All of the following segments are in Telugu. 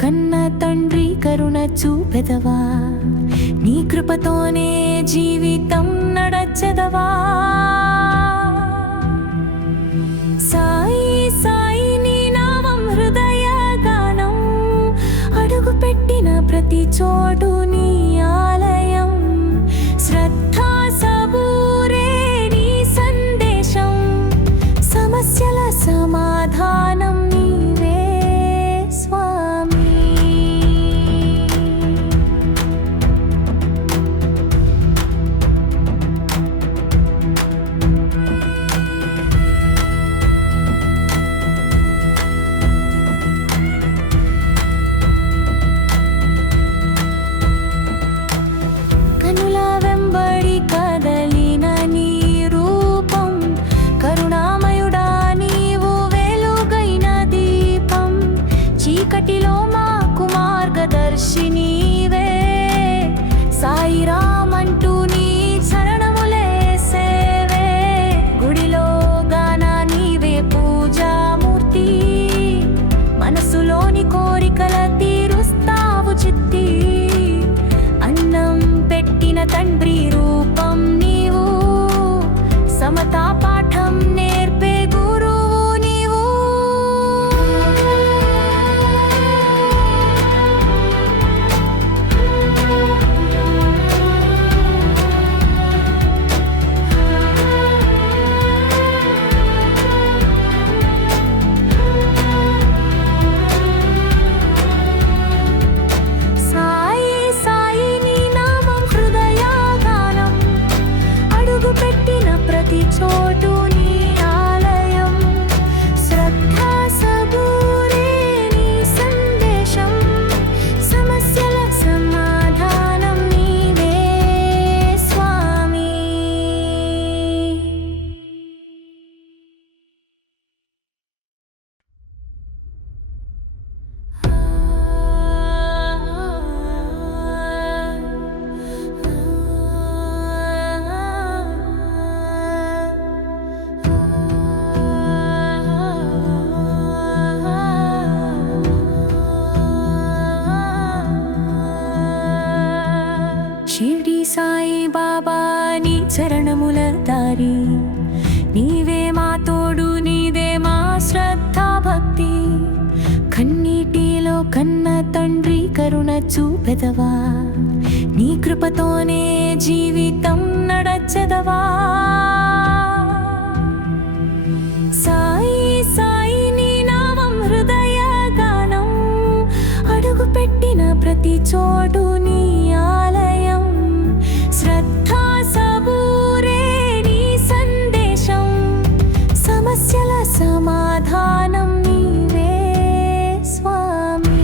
కన్న తండ్రి కరుణ చూపెదవా, నీ కృపతోనే జీవితం నడచెదవా. సాయి సాయి నీ నామం హృదయ గానం, అడుగు పెట్టిన ప్రతి చోటు నీ ఆలయం. శ్రద్ధా సబూరే నీ సందేశం, సమస్యల సమాధానం నీవే స్వామి. కనుల వెంబడి కదలిన నీ రూపం, కరుణామయుడా నీవు వెలుగైన దీపం. చీకటిలో మాకు మార్గదర్శి నీవే, సాయిరామ్ అంటూ నీ చరణములే సేవే. గుడిలో గానా నీవే పూజామూర్తి, మనసులోని కోరికల తీరుస్తావు చిత్తి. అన్నం పెట్టిన తండ్రి రూపం నీవు, సమతా పాఠం నేర్పే గురువు నీవు. సాయి సాయి నీ నామం హృదయ గానం, అడుగు పెట్టిన ప్రతి చోటు నీ ఆలయం. శ్రద్ధా సబూరే నీ సందేశం, సమస్యల సమాధానం నీవే స్వామి. షిర్డీ సాయి బాబా నీ చరణముల దారి, నీవే మా తోడు నీదే మా శ్రద్ధా భక్తి. కన్నీటిలో కన్న తండ్రి కరుణ చూపెదవా, నీ కృపతోనే జీవితం నడచెదవా. సాయి సాయి నీ నామం హృదయ గానం, అడుగు పెట్టిన ప్రతి చోటు నీ ఆలయం. శ్రద్ధా సబూరే నీ సందేశం, సమస్యల సమాధానం నీవే స్వామి.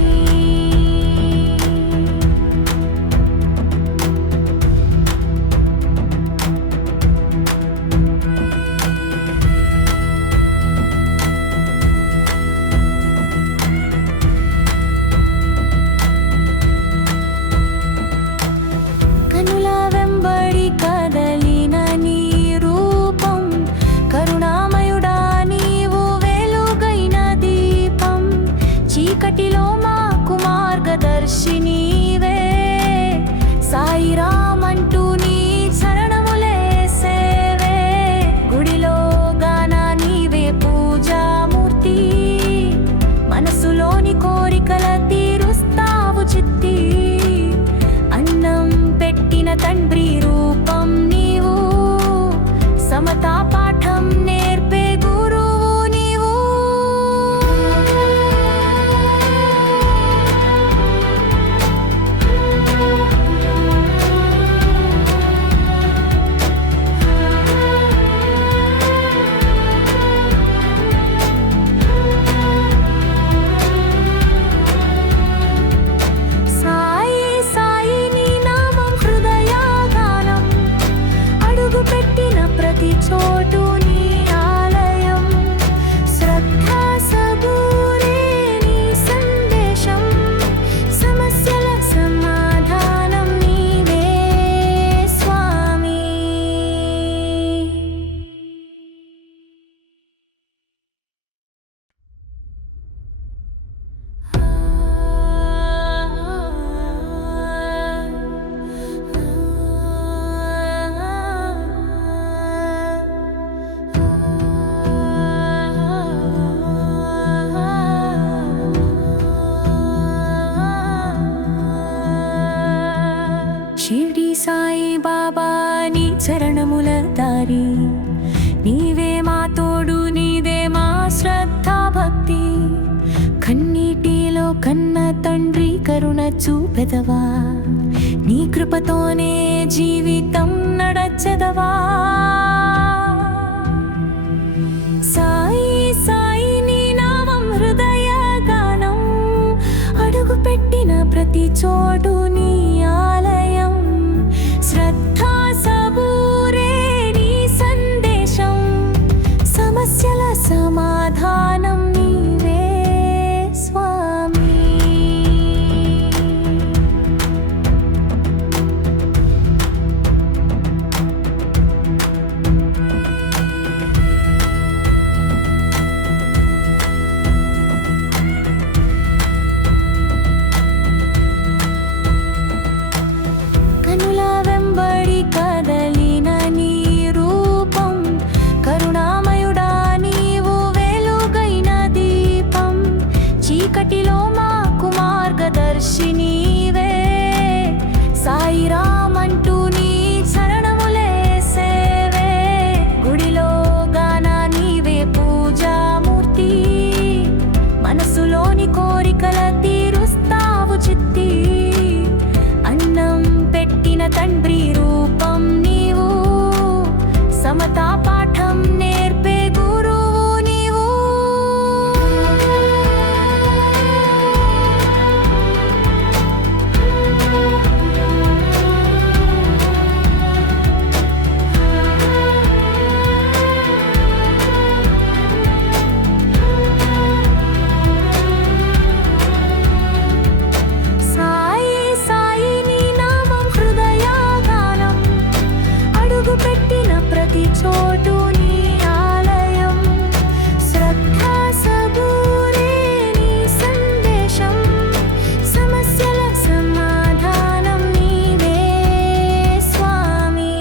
నీవే మా తోడు నీదే మా శ్రద్ధా భక్తి కన్నీటిలో కన్న తండ్రి కరుణ చూపెదవా నీ కృపతోనే జీవితం నడచెదవా సాయి సాయి నీ నామం హృదయ గానం అడుగు పెట్టిన ప్రతి చోటు నీ ఆలయం శ్రద్ధా సబూరే నీ సందేశం సమస్యల సమాధానం నీవే స్వామి కనుల వెంబడి కదలిన నీ రూపం కరుణామయుడా నీవు వెలుగైన దీపం చీకటిలో మాకు మార్గదర్శి నీవే సాయిరామ్ అంటూ నీ శరణములే సేవే గుడిలో గాన నీవే పూజామూర్తి మనసులోని కోరికల తీరుస్తావు చిత్తి అన్నం పెట్టిన తండ్రి రూపం నీవు సమతా పాఠం నేర్పే గురువు నీవు సాయి సాయి నీ నామం హృదయ గానం అడుగు పెట్టిన ప్రతి చోటు నీ ఆలయం శ్రద్ధా సబూరే నీ సందేశం సమస్యల సమాధానం నీవే స్వామి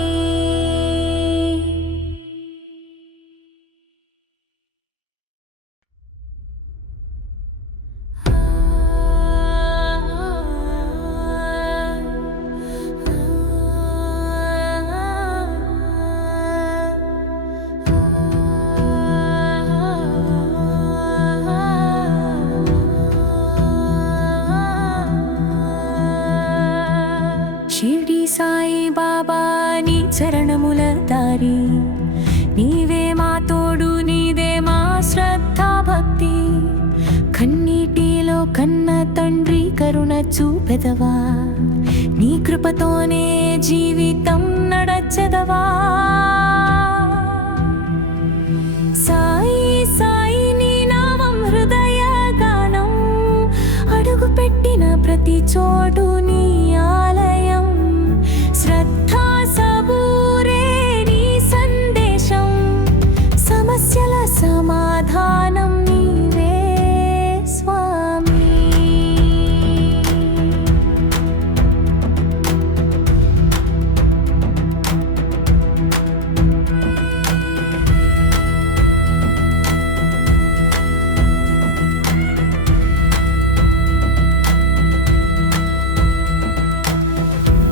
షిర్డీ సాయి బాబా నీ చరణముల దారి నీవే మా తోడు నీదే మా శ్రద్ధా భక్తి కన్నీటిలో కన్న తండ్రి కరుణ చూపెదవా నీ కృపతోనే జీవితం నడచెదవా సాయి సాయి నీ నామం హృదయ గానం అడుగు పెట్టిన ప్రతి చోటు నీ ఆలయం శ్రద్ధా సబూరే నీ సందేశం సమస్యల సమాధానం నీవే స్వామి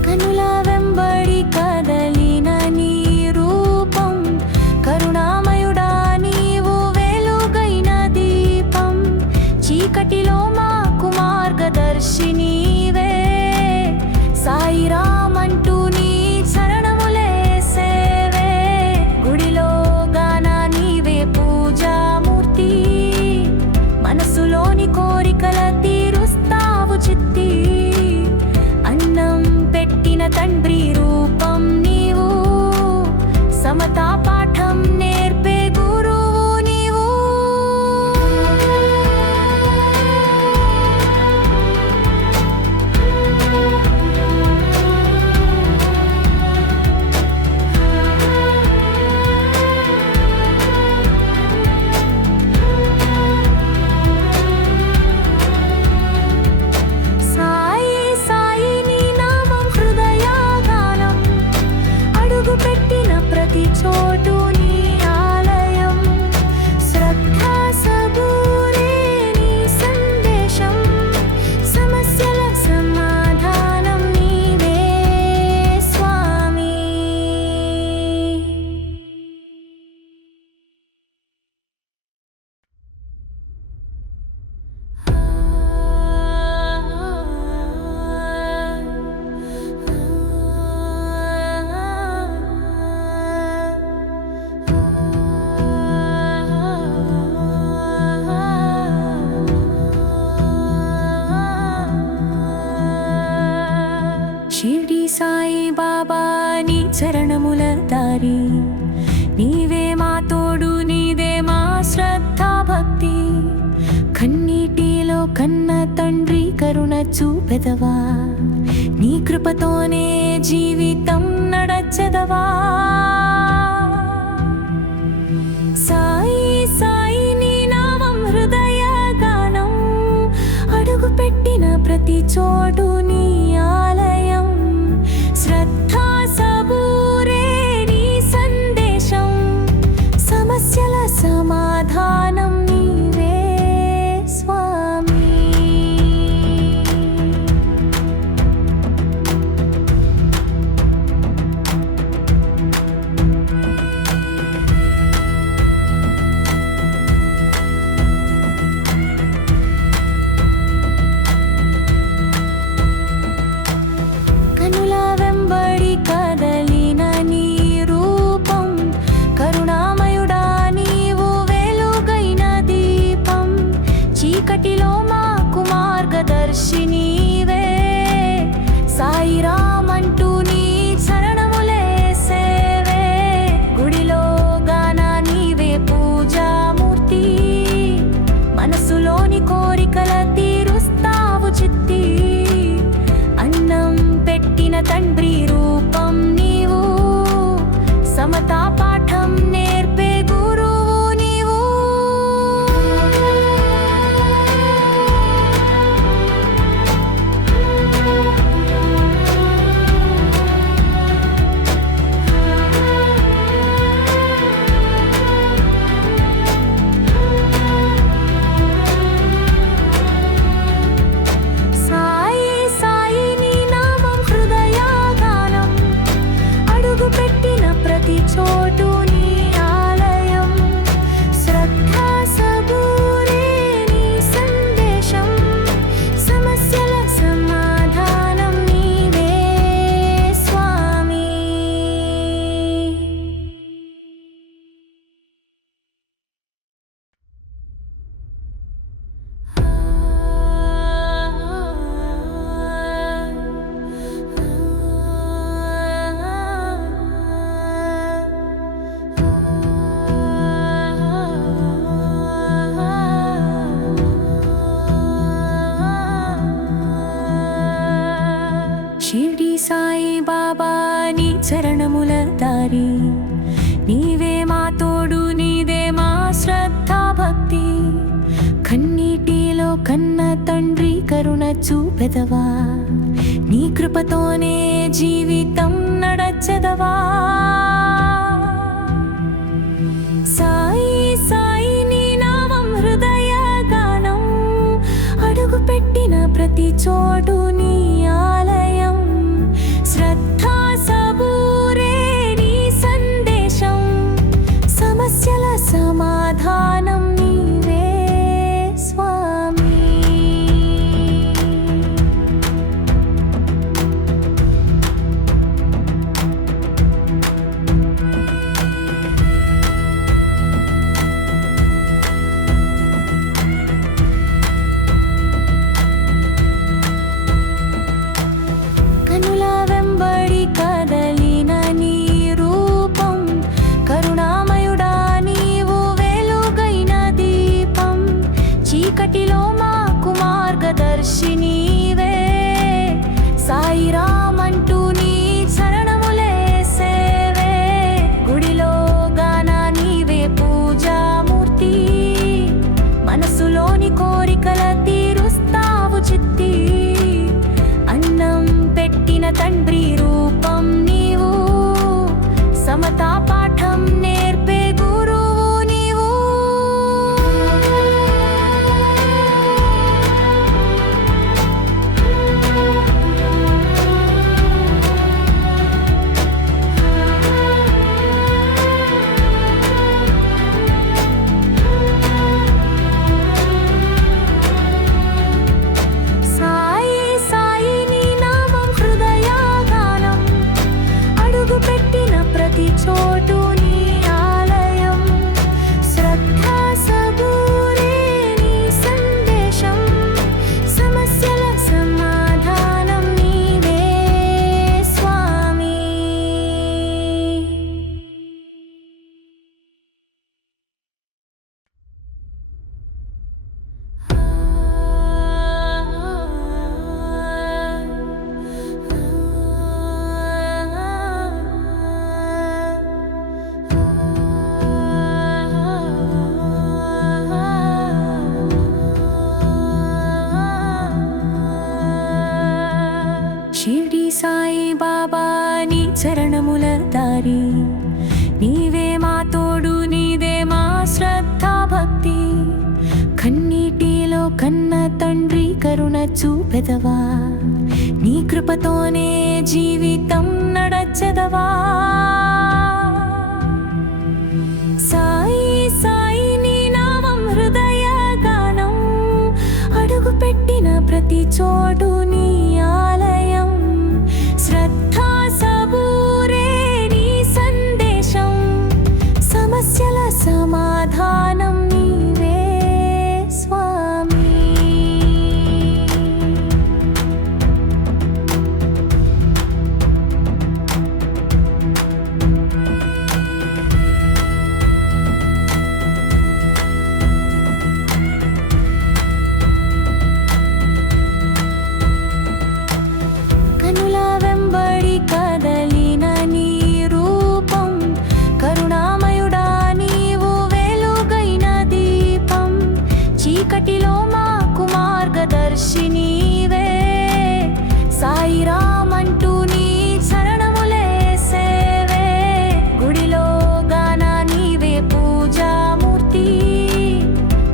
కనుల వెంబడి కదలిన నీ రూపం కరుణామయుడా నీవు వెలుగైన దీపం చీకటిలో మాకు మార్గదర్శి నీవే సాయిరామ్ అంటూ నీ శరణములే సేవే గుడిలో గాన నీవే పూజామూర్తి మనసులోని కోరికల తీరుస్తావు చిత్తి అన్నం పెట్టిన తండ్రి రూపం నీవు సమతా పాఠం నేర్పే గురువు నీవు సాయి సాయి నీ నామం హృదయ గానం చూపెదవా నీ కృపతోనే జీవితం నడచెదవా సాయి సాయి నీ నామం హృదయ గానం అడుగు పెట్టిన ప్రతి చోటు నీ ఆలయం శ్రద్ధా సబూరే నీ సందేశం సమస్యల సమాధానం నీవే స్వామి కనుల వెంబడి కదలిన నీ రూపం కరుణామయుడా నీవు వెలుగైన దీపం చీకటిలో మాకు మార్గదర్శి నీవే సాయిరామ్ అంటూ నీ చరణములే సేవే గుడిలో గాన నీవే పూజామూర్తి మనసులోని కోరికల తీరుస్తావు చిత్తి అన్నం పెట్టిన తండ్రి రూపం నీవు సమతా పాఠం నేర్పే గురువు నీవు సాయి సాయి నీ నామం హృదయ గానం అడుగు పెట్టిన ప్రతి చోటు నీ ఆలయం శ్రద్ధా సబూరే నీ సందేశం సమస్యల సమాధానం నీవే స్వామి షిర్డీ సాయి బాబా నీ చరణముల దారి నీవే మా తోడు నీదే మా శ్రద్ధా భక్తి కన్నీటిలో కన్న తండ్రి కరుణ చూపెదవా నీ కృపతోనే జీవితం నడచెదవా సాయి సాయి నీ నామం హృదయ గానం అడుగు పెట్టిన ప్రతి చోటు నీ ఆలయం శ్రద్ధా సబూరే నీ సందేశం సమస్యల సమాధానం నీవే స్వామి కనుల వెంబడి కదలిన నీ రూపం కరుణామయుడా నీవు వెలుగైన దీపం చీకటిలో మాకు మార్గదర్శి నీవే సాయిరామ్ అంటూ నీ చరణములే సేవే గుడిలో గాన నీవే పూజామూర్తి మనసులోని కోరికల తీరుస్తావు చిత్తి అన్నం పెట్టిన తండ్రి రూపం నీవు సమతా పాఠం నేర్పే గురువు నీవు సాయి సాయి నీ నామం హృదయ గానం అడుగు పెట్టిన ప్రతి చోటు దారి నీవే మా తోడు నీదే మా శ్రద్ధ భక్తి కన్నీటిలో కన్న తండ్రి కరుణ చూపెదవా నీ కృపతోనే జీవితం నడచెదవా సాయి సాయి నీ నామం హృదయ గానం అడుగు పెట్టిన ప్రతి చోటు నీ ఆలయం శ్రద్ధా సబూరే నీ సందేశం సమస్యల సమాధానం నీవే స్వామి కనుల వెంబడి కదలిన నీ రూపం కరుణామయుడా నీవు వెలుగైన దీపం చీకటిలో మాకు మార్గదర్శి నీవే సాయిరామ్ అంటూ నీ శరణములే సేవే గుడిలో గాన నీవే పూజామూర్తి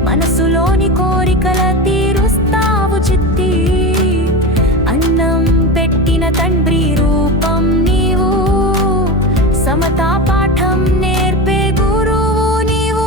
మనసులోని కోరికల తీరుస్తావు చిత్తి అన్నం పెట్టిన తండ్రి రూపం నీవు సమతా పాఠం నేర్పే గురువు నీవు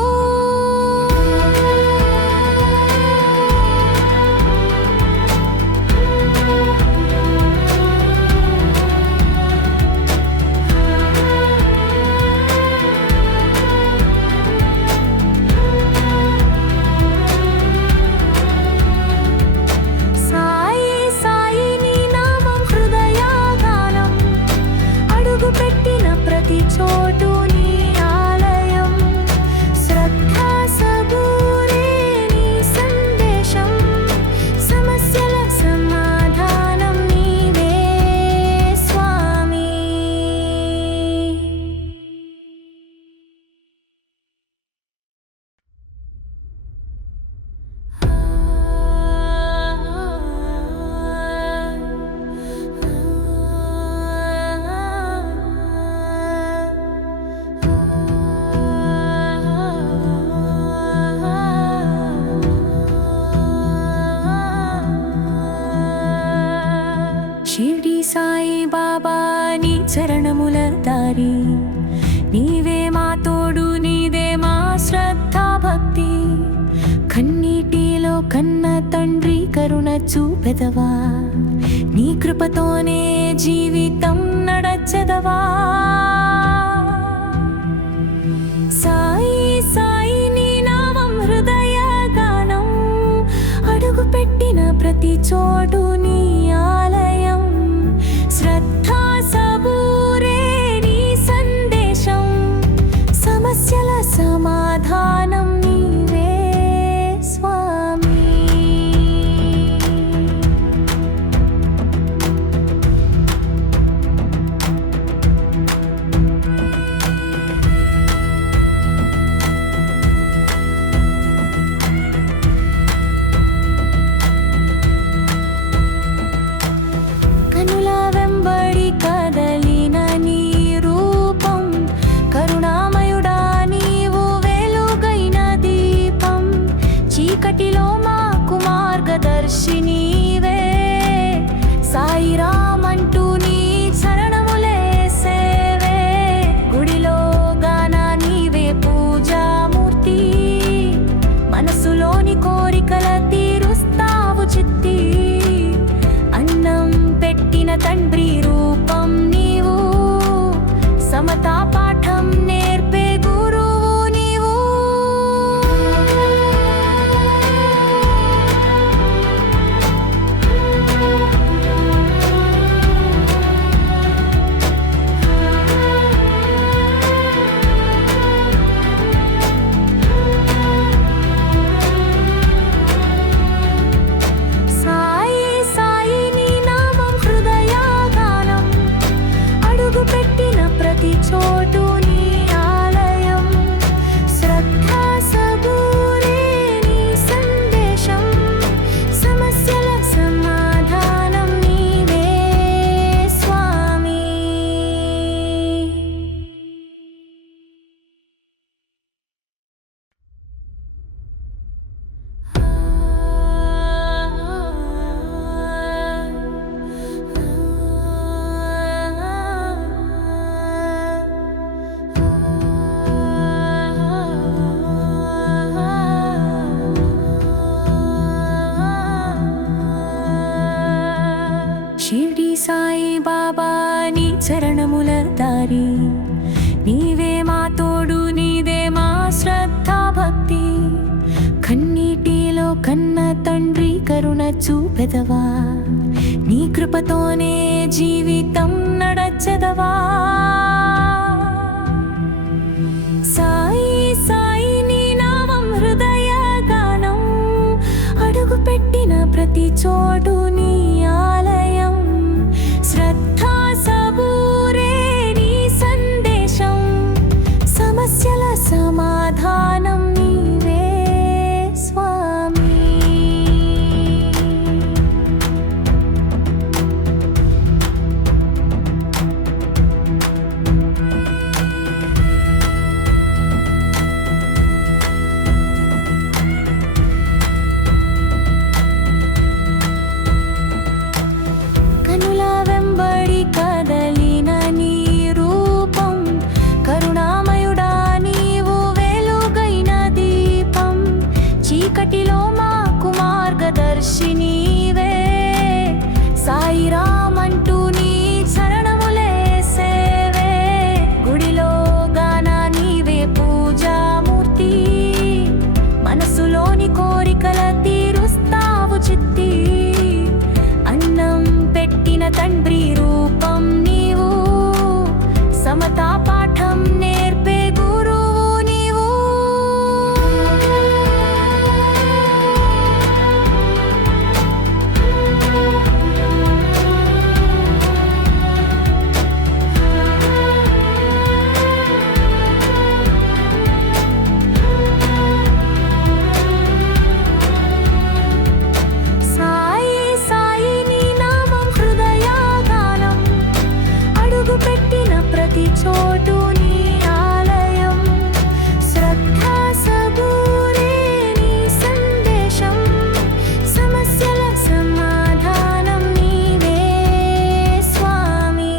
సాయి సాయి నీ నామం హృదయ గానం అడుగు పెట్టిన ప్రతి చోటు నీ ఆలయం శ్రద్ధా సబూరే నీ సందేశం సమస్యల సమాధానం నీవే స్వామి షిర్డీ సాయి బాబా నీ చరణముల దారి నీవే మా తోడు నీదే మా శ్రద్ధ భక్తి కన్నీటిలో కన్న తండ్రి కరుణ చూపెదవా నీ కృపతోనే జీవితం నడచెదవా సాయి సాయి నీ నామం హృదయ గానం అడుగు పెట్టిన ప్రతి చోటు నీ ఆలయం శ్రద్ధా సబూరే నీ సందేశం సమస్యల సమాధానం నీవే స్వామి కనుల వెంబడి కదలిన నీ రూపం కరుణామయుడా నీవు వెలుగైన దీపం చీకటిలో మాకు మార్గదర్శి నీవే సాయిరామ్ అంటూ నీ శరణములే సేవే గుడిలో గాన నీవే పూజామూర్తి మనసులోని కోరికల తీరుస్తావు చిత్తి అన్నం పెట్టిన తండ్రి రూపం నీవు సమతా పాఠం నేర్పే గురువు నీవు తండ్రి కరుణ చూపెదవా నీ కృపతోనే జీవితం నడచెదవా సాయి సాయి నీ నామం హృదయ గానం అడుగు పెట్టిన ప్రతి చోటు నీ ఆలయం శ్రద్ధా సబూరే నీ సందేశం సమస్యల సమాధానం నీవే స్వామి కనుల వెంబడి కదలిన నీ రూపం కరుణామయుడా నీవు వెలుగైన దీపం చీకటిలో మాకు మార్గదర్శి నీవే సాయిరామ్ అంటూ నీ చరణములే సేవే గుడిలో గాన నీవే పూజామూర్తి మనసులోని కోరికల తీరుస్తావు చిత్తి అన్నం పెట్టిన తండ్రి రూపం నీవు సమతా పాఠం నేర్పే గురువు నీవు సాయి సాయి నీ నామం హృదయ గానం అడుగు పెట్టిన ప్రతి చోటు నీ ఆలయం శ్రద్ధా సబూరే నీ సందేశం సమస్యల సమాధానం నీవే స్వామి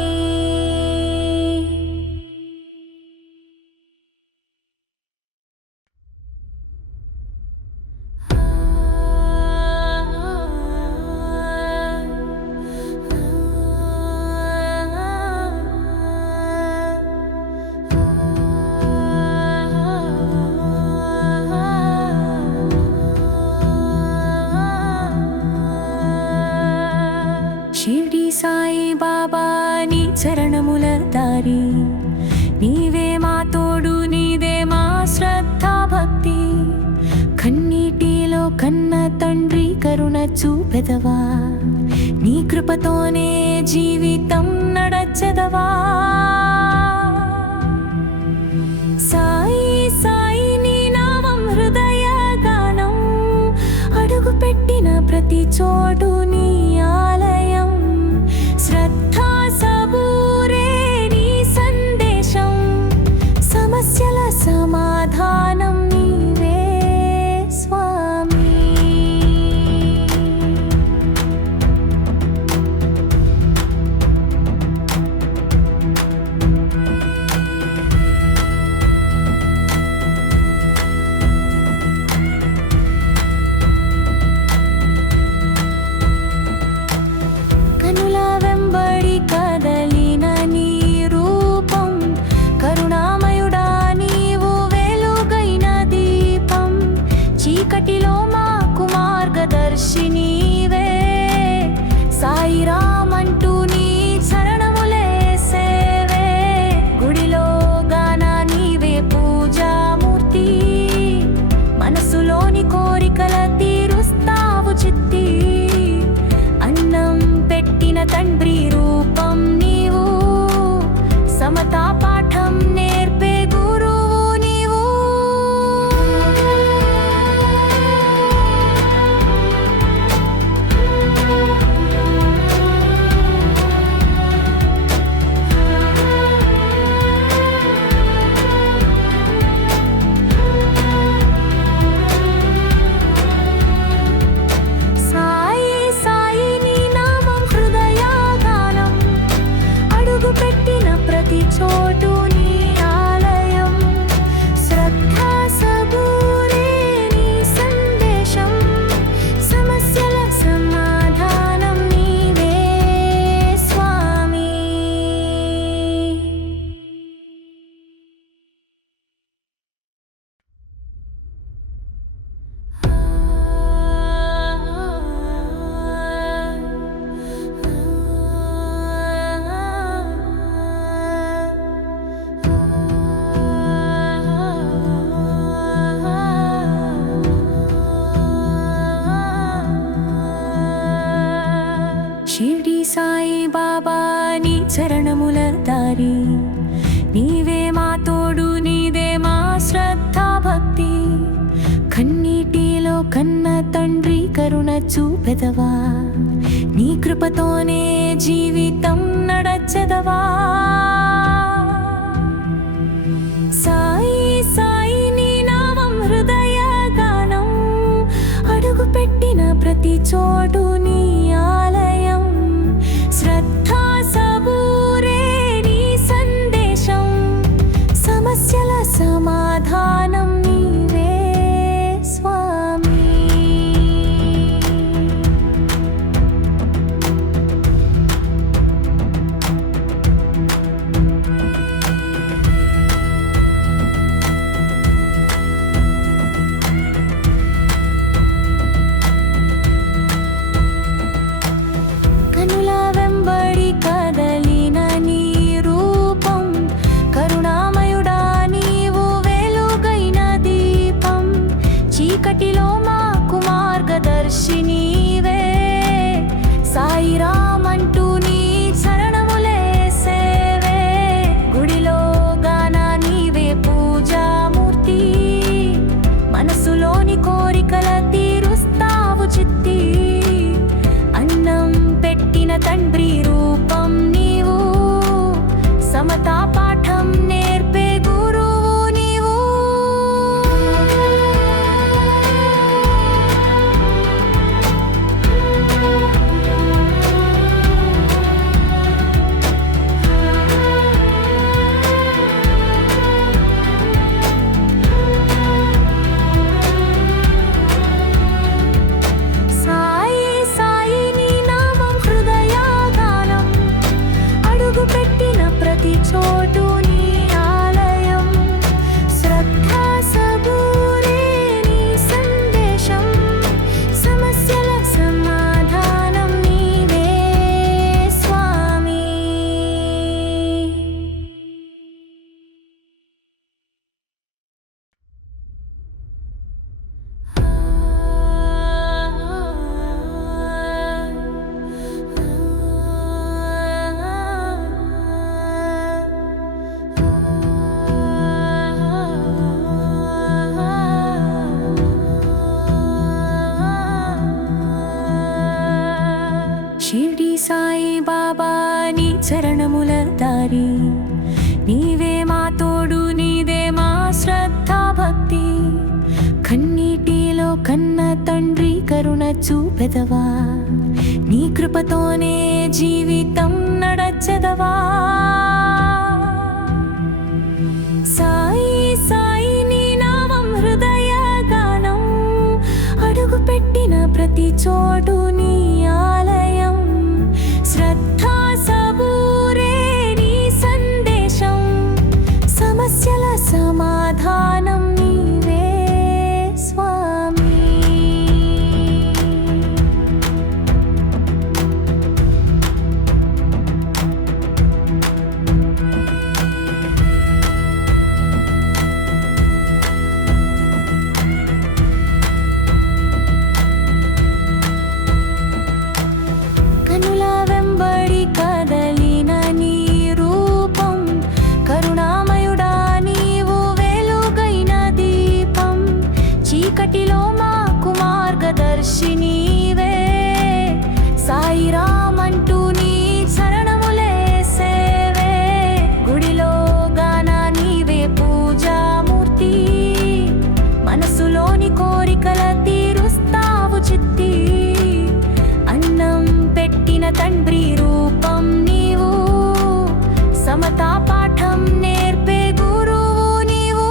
షిర్డీ సాయి బాబా నీ చరణముల దారి నీవే మా తోడు నీదే మా శ్రద్ధా భక్తి కన్నీటిలో కన్న తండ్రి కరుణ చూపెదవా నీ కృపతోనే జీవితం నడచెదవా సాయి సాయి నీ నామం హృదయ గానం అడుగు పెట్టిన ప్రతి చోటు నీ ఆలయం శ్రద్ధా సబూరే నీ సందేశం సమస్యల సమాధానం నీవే స్వామి చూపెదవా నీ కృపతోనే జీవితం నడచెదవా సాయి సాయి నీ నామం హృదయ గానం అడుగు పెట్టిన ప్రతి చోటు నీ ఆలయం శ్రద్ధా సబూరే నీ సందేశం సమస్యల సమాధానం నీవే స్వామి కనుల వెంబడి కదలిన నీ రూపం కరుణామయుడా నీవు వెలుగైన దీపం చీకటిలో మాకు మార్గదర్శి నీవే సాయిరామ్ అంటూ నీ చరణములే సేవే గుడిలో గాన నీవే పూజామూర్తి మనసులోని కోరికల తీరుస్తావు చిత్తి అన్నం పెట్టిన తండ్రి రూపం నీవు సమతా పాఠం నేర్పే గురువు నీవు సాయి సాయి నీ నామం హృదయ గానం అడుగు పెట్టిన ప్రతి చోటు నీ ఆలయం శ్రద్ధా సబూరే నీ సందేశం సమస్యల సమాధానం నీవే స్వామి షిర్డీ సాయి బాబా నీ చరణముల దారి నీవే మా తోడు నీదే మా శ్రద్ధా భక్తి కన్నీటిలో కన్న తండ్రి కరుణ చూపెదవా నీ కృపతోనే జీవితం నడచెదవా సాయి సాయి నీ నామం హృదయ గానం అడుగు పెట్టిన ప్రతి చోటు నీ ఆలయం శ్రద్ధా సబూరే నీ సందేశం సమస్యల సమాధానం నీవే స్వామి కనుల వెంబడి కదలిన నీ రూపం కరుణామయుడా నీవు వెలుగైన దీపం చీకటిలో మాకు మార్గదర్శి నీవే సాయిరామ్ అంటూ నీ చరణములే సేవే గుడిలో గాన నీవే పూజామూర్తి మనసులోని కోరికల తీరుస్తావు చిత్తి అన్నం పెట్టిన తండ్రి రూపం నీవు సమతా పాఠం నేర్పే గురువు నీవు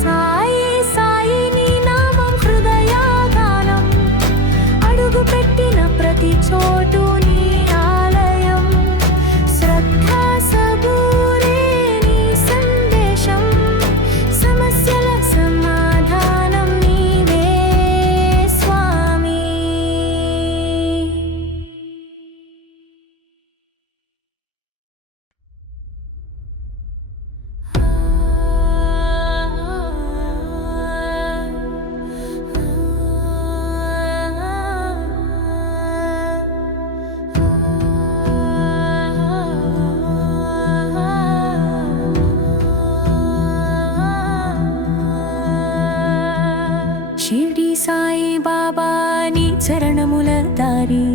సాయి సాయి నీ నామం హృదయ గానం అడుగు పెట్టిన ప్రతి చోటు షిర్డీ సాయి బాబా నీ చరణముల దారి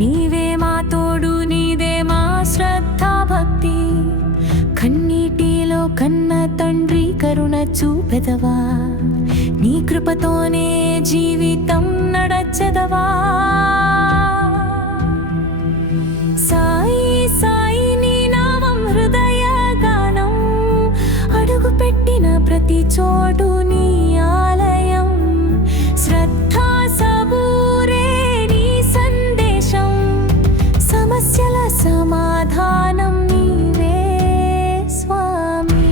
నీవే మా తోడు నీదే మా శ్రద్ధ భక్తి కన్నీటిలో కన్న తండ్రి కరుణ చూపెదవా నీ కృపతోనే జీవితం నడచెదవా సాయి సాయి నీ నామం హృదయ గానం అడుగు పెట్టిన ప్రతి చోటు నీ ఆలయం శ్రద్ధా సబూరే నీ సందేశం సమస్యల సమాధానం నీవే స్వామి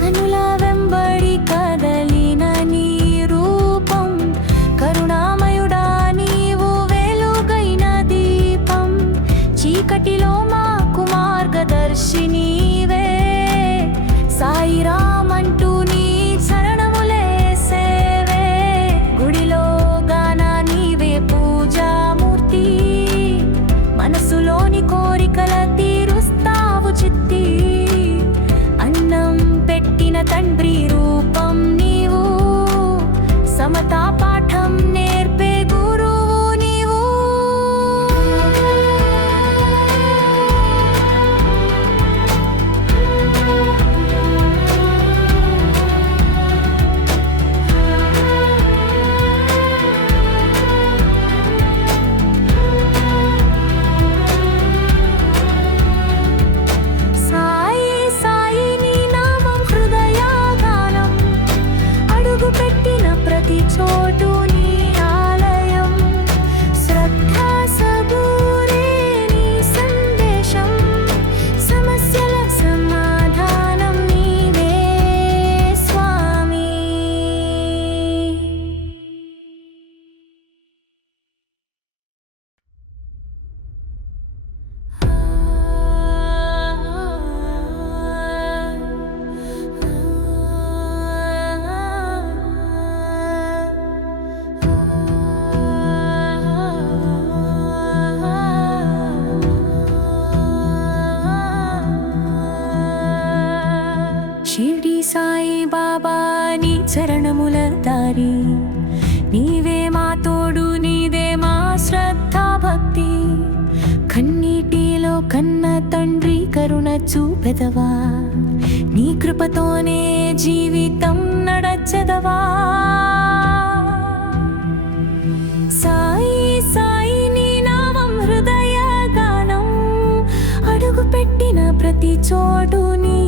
కనుల వెంబడి కదలిన నీ రూపం కరుణామయుడా నీవు వెలుగైన దీపం చీకటిలో మాకు మార్గదర్శి నీవే సాయిరామ్ అంటూ నీ శరణములే సేవే గుడిలో గాన నీవే పూజామూర్తి మనసులోని కోరికల తీరుస్తావు చిత్తి అన్నం పెట్టిన తండ్రి రూపం నీవు సమతా పాఠం నేర్పే గురువు నీవు సాయి సాయి నీ నామం హృదయ గానం అడుగు పెట్టిన ప్రతి చోటు నీ ఆలయం శ్రద్ధా సబూరే నీ సందేశం సమస్యల సమాధానం నీవే స్వామి షిర్డీ సాయి బాబా నీ చరణముల దారి నీవే మా తోడు నీదే మా శ్రద్ధ భక్తి కన్నీటిలో కన్న తండ్రి కరుణ చూపెదవా నీ కృపతోనే జీవితం నడచెదవా సాయి సాయి నీ నామం హృదయ గానం అడుగు పెట్టిన ప్రతి చోటు నీ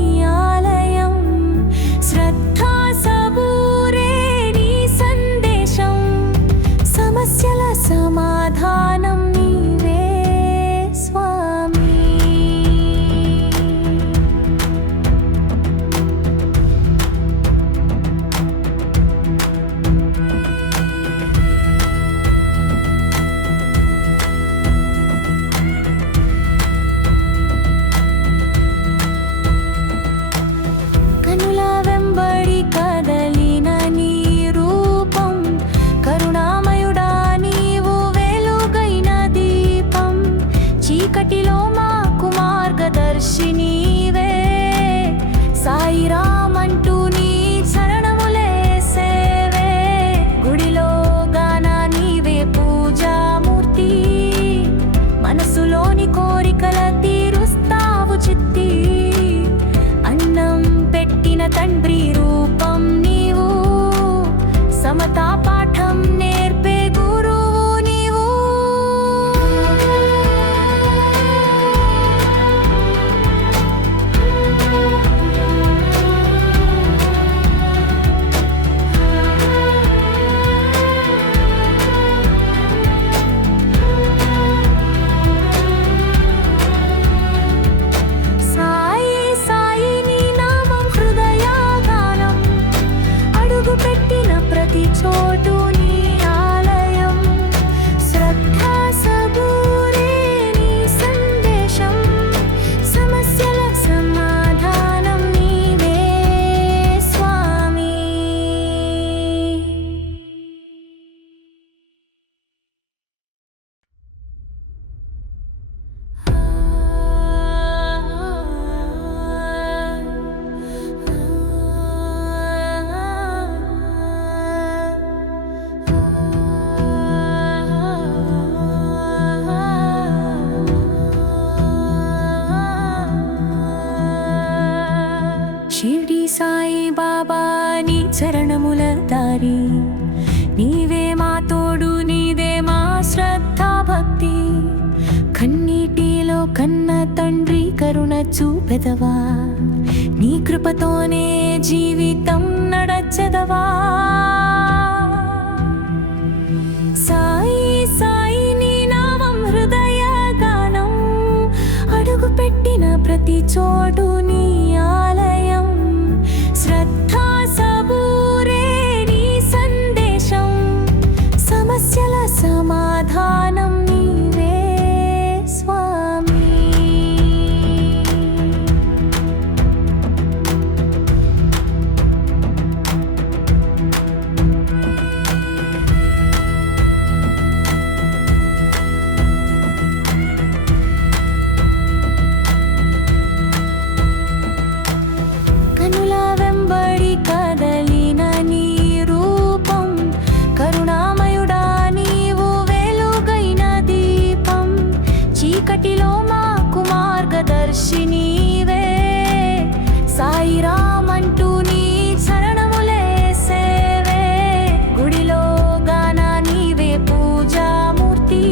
ఆలయం శ్రద్ధా సబూరే నీ సందేశం సమస్యల సమాధానం నీవే స్వామి కనుల వెంబడి కదలిన నీ రూపం కరుణామయుడా నీవు వెలుగైన దీపం చీకటిలో మాకు మార్గదర్శి నీవే సాయిరామ్ అంటూ నీ శరణములే సేవే గుడిలో గాన నీవే పూజామూర్తి మనసులోని కోరికల తీరుస్తావు చిత్తి అన్నం పెట్టిన తండ్రి రూపం నీవు సమతా పాఠం నేర్పే గురువు నీవు సాయి సాయి నీ నామం హృదయ గానం నీవే మా తోడు నీదే మా శ్రద్ధ భక్తి కన్నీటిలో కన్న తండ్రి కరుణ చూపెదవా నీ కృపతోనే జీవితం నడచెదవా సాయి సాయి నీ నామం హృదయ గానం అడుగు పెట్టిన ప్రతి చోటు నీ ఆలయం శ్రద్ధా సబూరే నీ సందేశం సమస్యల సమాధానం నీవే స్వామి కనుల వెంబడి కదలిన నీ రూపం కరుణామయుడా నీవు వెలుగైన దీపం చీకటిలో మాకు మార్గదర్శి నీవే సాయిరామ్ అంటూ నీ చరణములే సేవే గుడిలో గాన నీవే పూజామూర్తి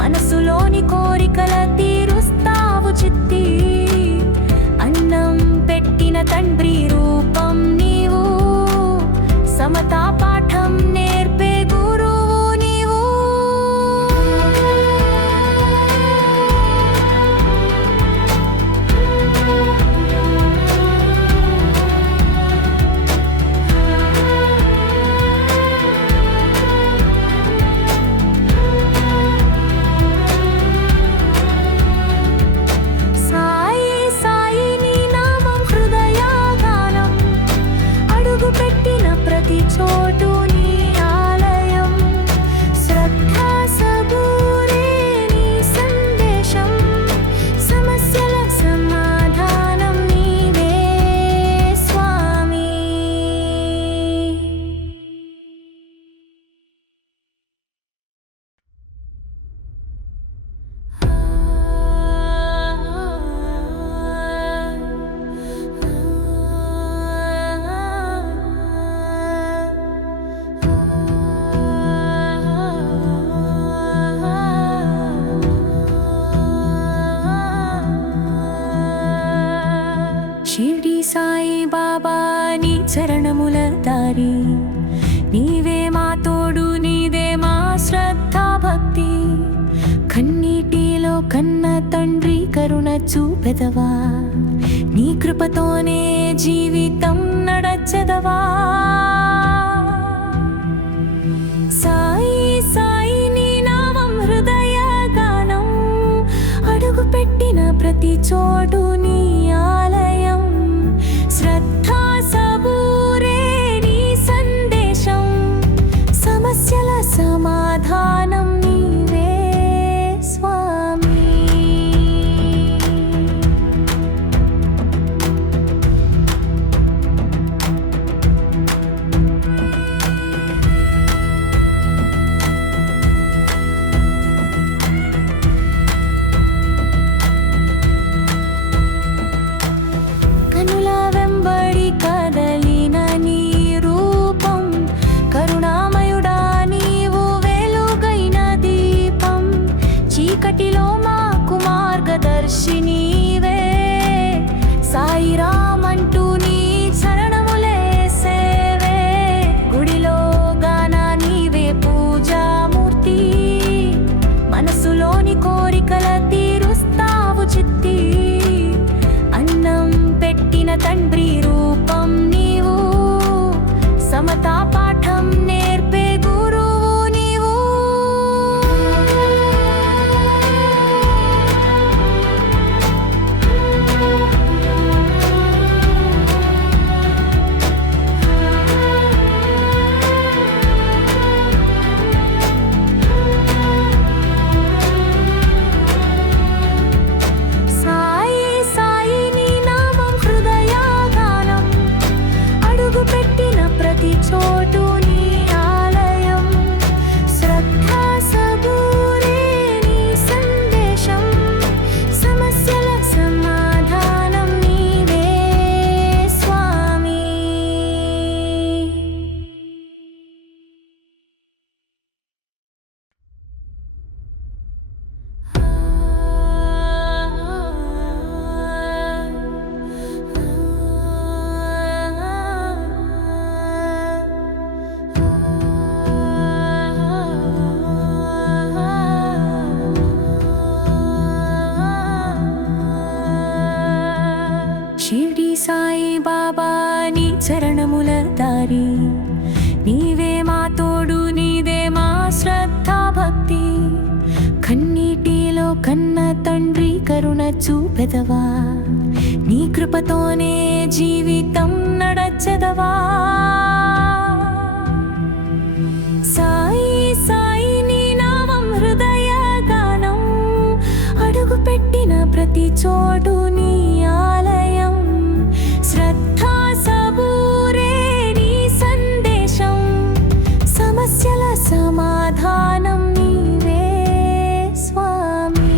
మనసులోని కోరికల తీరుస్తావు చిత్తి అన్నం పెట్టిన తండ్రి రూపం నీవు సమతా పాఠం నేర్పే గురువు నీవు సాయి సాయి నీ నామం హృదయ గానం అడుగు పెట్టిన ప్రతి చోటు నీ ఆలయం శ్రద్ధా సబూరే నీ సందేశం సమస్యల సమాధానం నీవే స్వామి షిర్డీ సాయి బాబా నీ చరణముల దారి నీవే మా తోడు నీదే మా శ్రద్ధ భక్తి కన్నీటిలో కన్న తండ్రి కరుణ చూపెదవా నీ కృపతోనే జీవితం నడచెదవా సాయి సాయి నీ నామం హృదయ గానం అడుగు పెట్టిన ప్రతి చోటు నీ ఆలయం శ్రద్ధా సబూరే నీ సందేశం సమస్యల సమాధానం నీవే స్వామి కనుల వెంబడి కదలిన నీ రూపం కరుణామయుడా నీవు వెలుగైన దీపం చీకటిలో మాకు మార్గదర్శి నీవే సాయిరామ్ అంటూ నీ చరణములే సేవే గుడిలో గాన నీవే పూజామూర్తి మనసులోని కోరికల తీరుస్తావు చిత్తి అన్నం పెట్టిన తండ్రి షిర్డీ సాయి బాబా నీ చరణముల దారి, నీవే మా తోడు, నీదే మా శ్రద్ధ భక్తి. కన్నీటిలో కన్న తండ్రి కరుణ చూపెదవా, నీ కృపతోనే జీవితం నడచెదవా. సాయి సాయి నీ నామం హృదయ గానం, అడుగు పెట్టిన ప్రతి చోటు నీ ఆలయం. శ్రద్ధా సబూరే నీ సందేశం, సమస్యల సమాధానం నీవే స్వామి.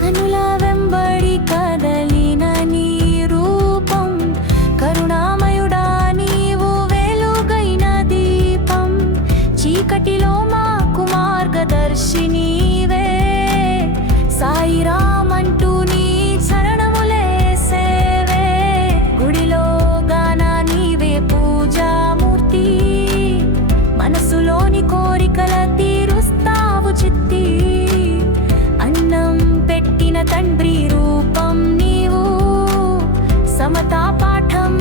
కనుల వెంబడి కదలిన నీ రూపం, కరుణామయుడా నీవు వెలుగైన దీపం. చీకటిలో మాకు మార్గదర్శి నీవే, సాయిరామ్ అంటూ నీ చరణములే సేవే. గుడిలో గాన నీవే పూజామూర్తి, మనసులోని కోరికల తీరుస్తావు చిత్తి. అన్నం పెట్టిన తండ్రి రూపం నీవు, సమతా పాఠం